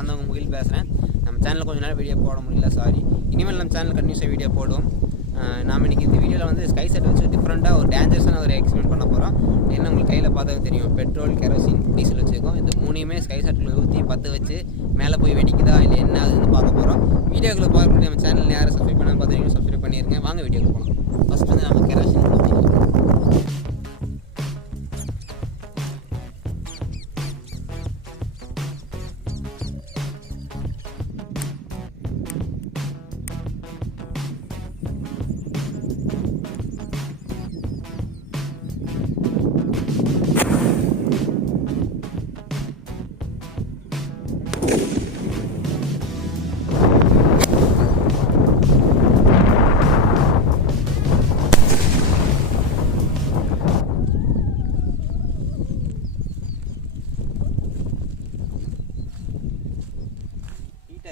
நான் தான் உங்கள் முகில் பேசுகிறேன். நம்ம சேனலில் கொஞ்சம் நேரம் வீடியோ போட முடியல, சாரி. இனிமேல் நம்ம சேனல் கண்டினியூஸாக வீடியோ போடுவோம். நாம் இன்றைக்கி இந்த வீடியோவில் வந்து ஸ்கை செட் வச்சு டிஃப்ரெண்ட்டாக ஒரு டேஞ்சரஸான ஒரு எக்ஸ்பிளைன் பண்ண போகிறோம். என்ன உங்களுக்கு கையில் பார்த்தாவே தெரியும், பெட்ரோல், கெரோசின், டீசல் வச்சுருக்கோம். இந்த மூணையுமே ஸ்கை செட்டில் ஊற்றி பற்ற வச்சு மேலே போய் வெடிக்குதா இல்லை என்ன ஆகுதுன்னு பார்க்க போகிறோம். வீடியோக்களை பார்க்கக்கூடிய நம்ம சேனல் யாரும் சப்ஸ்கிரைப் பண்ணால் பார்த்துருக்கீங்க, சப்ஸ்கிரைப் பண்ணிடுங்க. வாங்க வீடியோக்கு போகலாம். ஃபஸ்ட் வந்து நம்ம கெரோசின்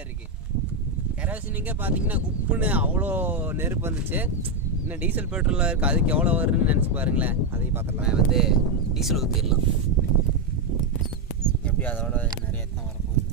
இருக்குது. கெரோசினுக்கே பார்த்தீங்கன்னா குப்புன்னு அவ்வளோ நெருப்பு வந்துச்சு. இன்னும் டீசல் பெட்ரோலில் இருக்குது, அதுக்கு எவ்வளோ வருதுன்னு நினச்சி பாருங்களேன். அதையும் பார்த்துக்கலாம். வந்து டீசல் ஊற்றிடலாம். எப்படி அதோட நிறைய தான் வரப்போகுது.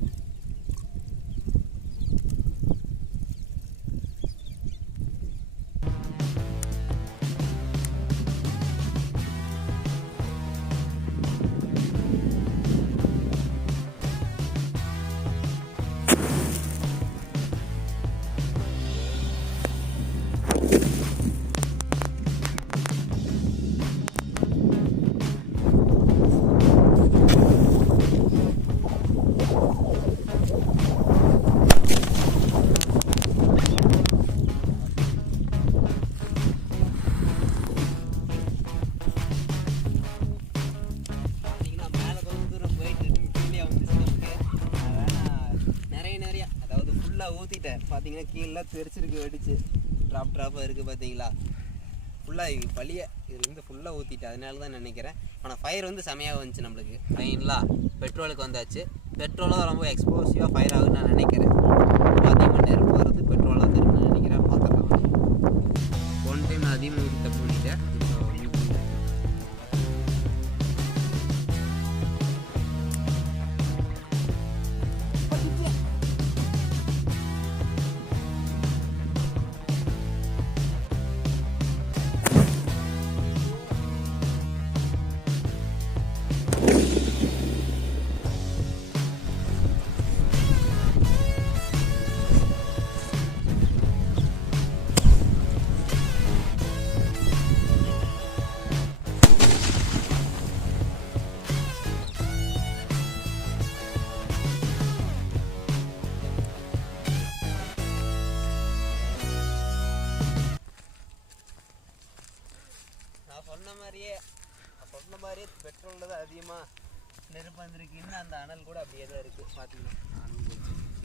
ஊற்றிட்டேன். பார்த்தீங்கன்னா கீழே தெரிச்சிருக்கு, வெடிச்சு ட்ராப்பாக இருக்குது. பார்த்தீங்களா, ஃபுல்லாக பழிய இருந்து ஃபுல்லாக ஊற்றிட்டேன். அதனால தான் நினைக்கிறேன். ஆனால் ஃபயர் வந்து செமையாக வந்துச்சு நம்மளுக்கு. ஃபைனலாக பெட்ரோலுக்கு வந்தாச்சு. பெட்ரோலாக தான் ரொம்ப எக்ஸ்ப்ளோசிவாக ஃபயர் ஆகுதுன்னு நான் நினைக்கிறேன். அதிகமாக நெருப்பு வருது, பெட்ரோலாக தான் இருக்குன்னு நினைக்கிறேன். பார்த்துக்கலாம். ஒன் டைம் நான் அதிகமாக ஊற்றி தப்பு பண்ணிட்டேன். சொன்ன மாதிரியே பெட்ரோலில் தான் அதிகமாக நெருப்பு வந்திருக்கு. இன்னும் அந்த அனல் கூட அப்படியே தான் இருக்குது. பார்த்தீங்கன்னா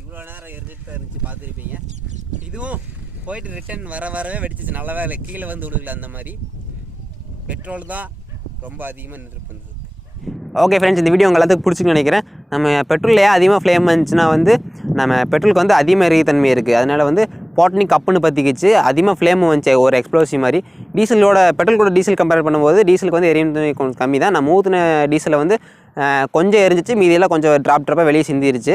இவ்வளோ நேரம் எரிஞ்சிட்டு தான் இருந்துச்சு, பார்த்துருப்பீங்க. இதுவும் போயிட்டு ரிட்டன் வரவே வெடிச்சிச்சு. நல்லவே இல்லை, கீழே வந்து விடுக்கல. அந்த மாதிரி பெட்ரோல் தான் ரொம்ப அதிகமாக நெருப்பு வந்தது. ஓகே ஃப்ரெண்ட்ஸ், இந்த வீடியோ உங்கள் எல்லாத்துக்கும் பிடிச்சின்னு நினைக்கிறேன். நம்ம பெட்ரோல்லையே அதிகமாக ஃப்ளேம் வந்துச்சுன்னா வந்து நம்ம பெட்ரோலுக்கு வந்து அதிகமாக எரியத்தன்மை இருக்குது. அதனால் வந்து பாட்னி கப்புன்னு பற்றிக்கிச்சு, அதிகமாக ஃப்ளேம் வந்துச்சு, ஒரு எக்ஸ்ப்ளோசிவ் மாதிரி. டீசலோட பெட்ரோல் கூட டீசல் கம்பேர் பண்ணும்போது டீசலுக்கு வந்து எரியும் கொஞ்சம் கம்மி தான். நம்ம ஊற்றின டீசலில் வந்து கொஞ்சம் எரிஞ்சிச்சு, மீதியெல்லாம் கொஞ்சம் ட்ராப்பாக வெளியே சிந்திருச்சு.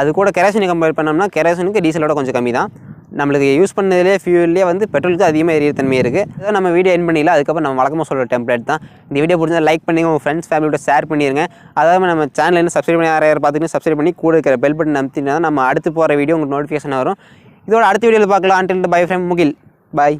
அது கூட கெரோசினை கம்பேர் பண்ணோம்னா கெரோசினுக்கு டீசலோட கொஞ்சம் கம்மி தான். நம்மளுக்கு யூஸ் பண்ணதுலேயே ஃபியூல்லேயே வந்து பெட்ரோலுக்கு அதிகமாக எரியத்தன்மை இருக்குது. அதான் நம்ம வீடியோ என் பண்ணிடலாம். அதுக்கப்புறம் நம்ம வழக்கமாக சொல்கிற டெம்ப்ளேட் தான். இந்த வீடியோ பிடிச்சா லைக் பண்ணி உங்கள் ஃப்ரெண்ட்ஸ் ஃபேமிலியோட ஷேர் பண்ணிடுங்க. அதாவது நம்ம சேனல் என்ன சப்ஸ்கிரைப் பண்ணி யாராவது பார்த்துக்கிட்டு சப்ஸ்கிரைப் பண்ணி கூட இருக்கிற பெல் பட்டன் அமுத்தினா நம்ம அடுத்து போகிற வீடியோ உங்களுக்கு நோட்டிஃபிகேஷன் வரும். இதோட அடுத்த வீடியோவில் பார்க்கலாம். Until bye from Mukil. Bye.